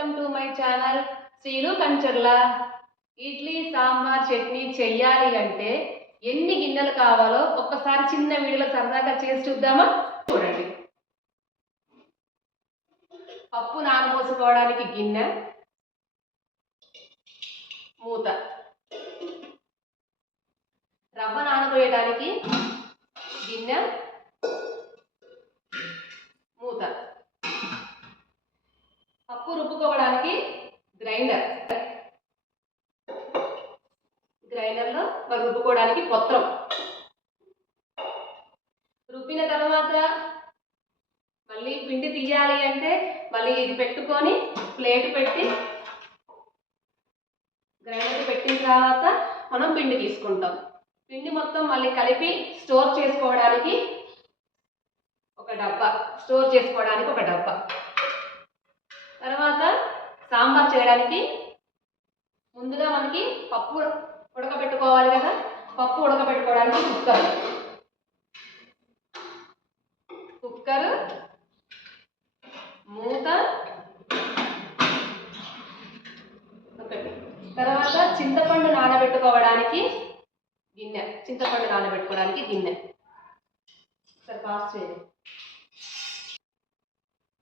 Welcome to my channel Srilu Kancharla. Idli sambar chutney చెయ్యాలి అంటే ఎన్ని గిన్నెలు కావాలో ఒక్కసారి చిన్న వీడియోలో సరదాగా చేసి చూద్దామా? చూడండి. పప్పు నానబోసుకోవడానికి గిన్నె మూత. రవ్వ నానబోయడానికి రుబ్బుకోవడానికి గ్రైండర్. గ్రైండర్లో మరి రుబ్బుకోవడానికి పొత్రం. రుబ్బిన తర్వాత మళ్ళీ పిండి తీయాలి అంటే మళ్ళీ ఇది పెట్టుకొని ప్లేట్ పెట్టి గ్రైండర్ పెట్టిన తర్వాత మనం పిండి తీసుకుంటాం. పిండి మొత్తం మళ్ళీ కలిపి స్టోర్ చేసుకోవడానికి ఒక డబ్బా. స్టోర్ చేసుకోవడానికి ఒక డబ్బా. తర్వాత సాంబార్ చేయడానికి ముందుగా మనకి పప్పు ఉడకబెట్టుకోవాలి కదా పప్పు ఉడకబెట్టుకోవడానికి కుక్కర్. కుక్కర్ మూత ఒకటి. తర్వాత చింతపండు నానబెట్టుకోవడానికి గిన్నె చింతపండు నానబెట్టుకోవడానికి గిన్నె. సరే పాస్ చేయండి.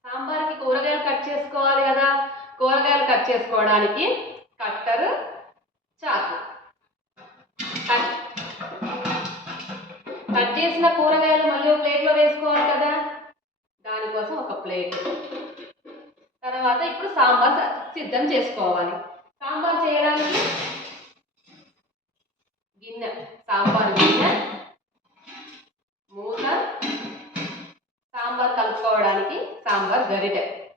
సాంబార్కి కూరగాయలు కట్ చేసుకోవాలి కదా. కూరగాయలు కట్ చేసుకోవడానికి కట్టర్ చాకు. కట్. కట్ చేసిన కూరగాయలు మళ్ళీ ప్లేట్లో వేసుకోవాలి కదా. దానికోసం ఒక ప్లేట్. తర్వాత ఇప్పుడు సాంబార్ సిద్ధం చేసుకోవాలి. సాంబార్ చేయడానికి గిన్నె సాంబార్ గిన్నె. సాంబార్ కలుపుకోవడానికి సాంబార్ గరిటె.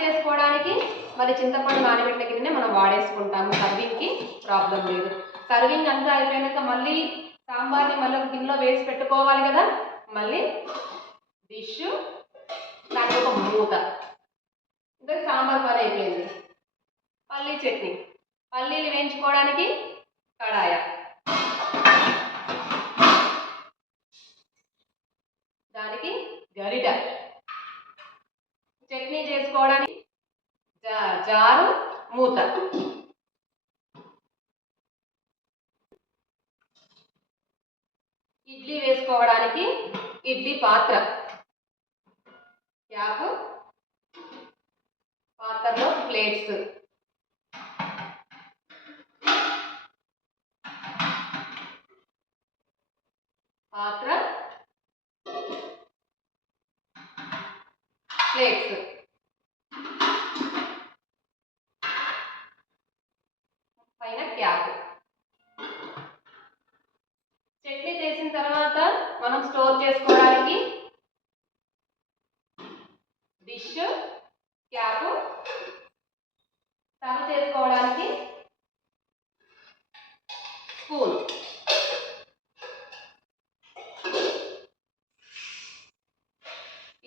చేసుకోవడానికి మరి చింతపండు నానబెట్టిన గిన్నె మనం వాడేసుకుంటాము. సర్వింగ్కి ప్రాబ్లం లేదు. సర్వింగ్ అంతా అయిపోయాక మళ్ళీ సాంబార్ని మళ్ళీ ఒక గిన్నెలో వేసి పెట్టుకోవాలి కదా. మళ్ళీ డిష్ దానికి ఒక మూత. ఇంకా సాంబార్ పని అయిపోయింది. పల్లీ చట్నీ. పల్లీలు వేయించుకోవడానికి కడాయ. దానికి గరిట. చట్నీ చేసుకోవడానికి జా- జారు మూత. ఇడ్లీ వేసుకోవడానికి ఇడ్లీ పాత్ర. క్యాప్ పాత్రలో ప్లేట్స్. పాత్ర ప్లేట్స్ పైన క్యాప్. చట్నీ చేసిన తర్వాత మనం స్టోర్ చేసుకోవడానికి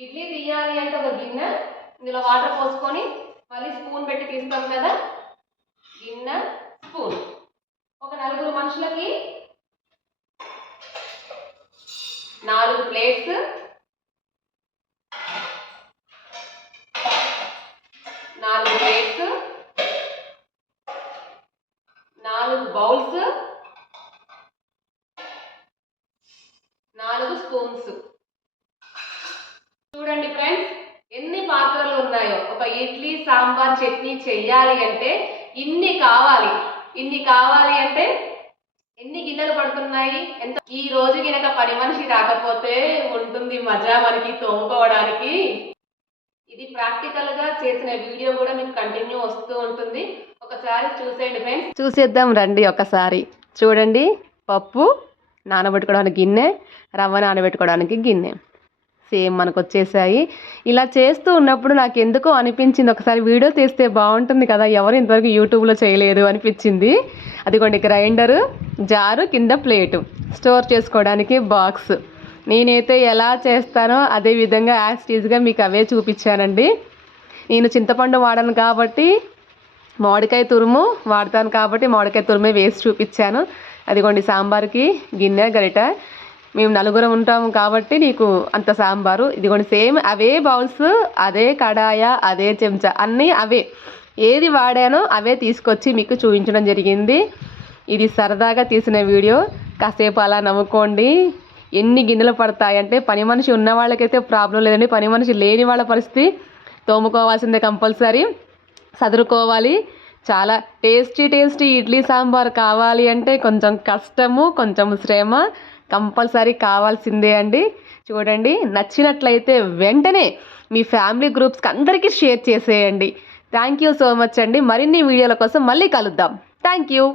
ఇడ్లీ తీయాలి అంటే ఒక గిన్నె ఇందులో వాటర్ పోసుకొని మళ్ళీ స్పూన్ పెట్టి తీస్తాం కదా. గిన్నె స్పూన్. ఒక నలుగురు మనుషులకి నాలుగు ప్లేట్స్. నాలుగు ప్లేట్స్. నాలుగు బౌల్స్. నాలుగు స్పూన్స్. చూడండి ఫ్రెండ్స్ ఎన్ని పాత్రలు ఉన్నాయో. ఒక ఇడ్లీ సాంబార్ చట్నీ చెయ్యాలి అంటే ఇన్ని కావాలి. ఇన్ని కావాలి అంటే ఎన్ని గిన్నెలు పడుతున్నాయి? ఎంత? ఈ రోజు గినక పని మనిషి రాకపోతే ఉంటుంది మజా మనకి తోముకోవడానికి. ఇది ప్రాక్టికల్గా చేసిన వీడియో కూడా మీకు కంటిన్యూ వస్తూ ఉంటుంది. ఒకసారి చూసేయండి ఫ్రెండ్స్. చూసేద్దాం రండి ఒకసారి. చూడండి పప్పు నానబెట్టుకోవడానికి గిన్నె రవ్వ నానబెట్టుకోవడానికి గిన్నె. సేమ్ మనకు వచ్చేసాయి ఇలా చేస్తూ ఉన్నప్పుడు నాకు ఎందుకో అనిపించింది. ఒకసారి వీడియో తీస్తే బాగుంటుంది కదా ఎవరు ఇంతవరకు యూట్యూబ్లో చేయలేదు అనిపించింది. అదిగోండి గ్రైండరు జారు కింద ప్లేటు స్టోర్ చేసుకోవడానికి బాక్స్. నేనైతే ఎలా చేస్తానో అదే విధంగా యాక్సిటీజ్గా మీకు అవే చూపించానండి. నేను చింతపండు వాడను కాబట్టి మామిడికాయ తురుము వాడతాను కాబట్టి మామిడికాయ తురుమే వేసి చూపించాను. అదిగోండి సాంబార్కి గిన్నె గరిట మేము నలుగురం ఉంటాము కాబట్టి నీకు అంత సాంబారు. ఇదిగోండి సేమ్ అవే బౌల్స్ అదే కడాయ అదే చెంచా అన్నీ అవే. ఏది వాడానో అవే తీసుకొచ్చి మీకు చూపించడం జరిగింది. ఇది సరదాగా తీసిన వీడియో. కాసేపు అలా నవ్వుకోండి. ఎన్ని గిన్నెలు పడతాయంటే పని మనిషి ఉన్న వాళ్ళకైతే ప్రాబ్లం లేదండి. పని మనిషి లేని వాళ్ళ పరిస్థితి. తోముకోవాల్సిందే కంపల్సరీ. సదురుకోవాలి. చాలా టేస్టీ టేస్టీ ఇడ్లీ సాంబార్ కావాలి అంటే కొంచెం కష్టము కొంచెం శ్రమ. కంపల్సరీ కావాల్సిందే అండి. చూడండి నచ్చినట్లయితే వెంటనే మీ ఫ్యామిలీ గ్రూప్స్కి అందరికీ షేర్ చేసేయండి. థ్యాంక్ యూ సో మచ్ అండి. మరిన్ని వీడియోల కోసం మళ్ళీ కలుద్దాం. Thank you.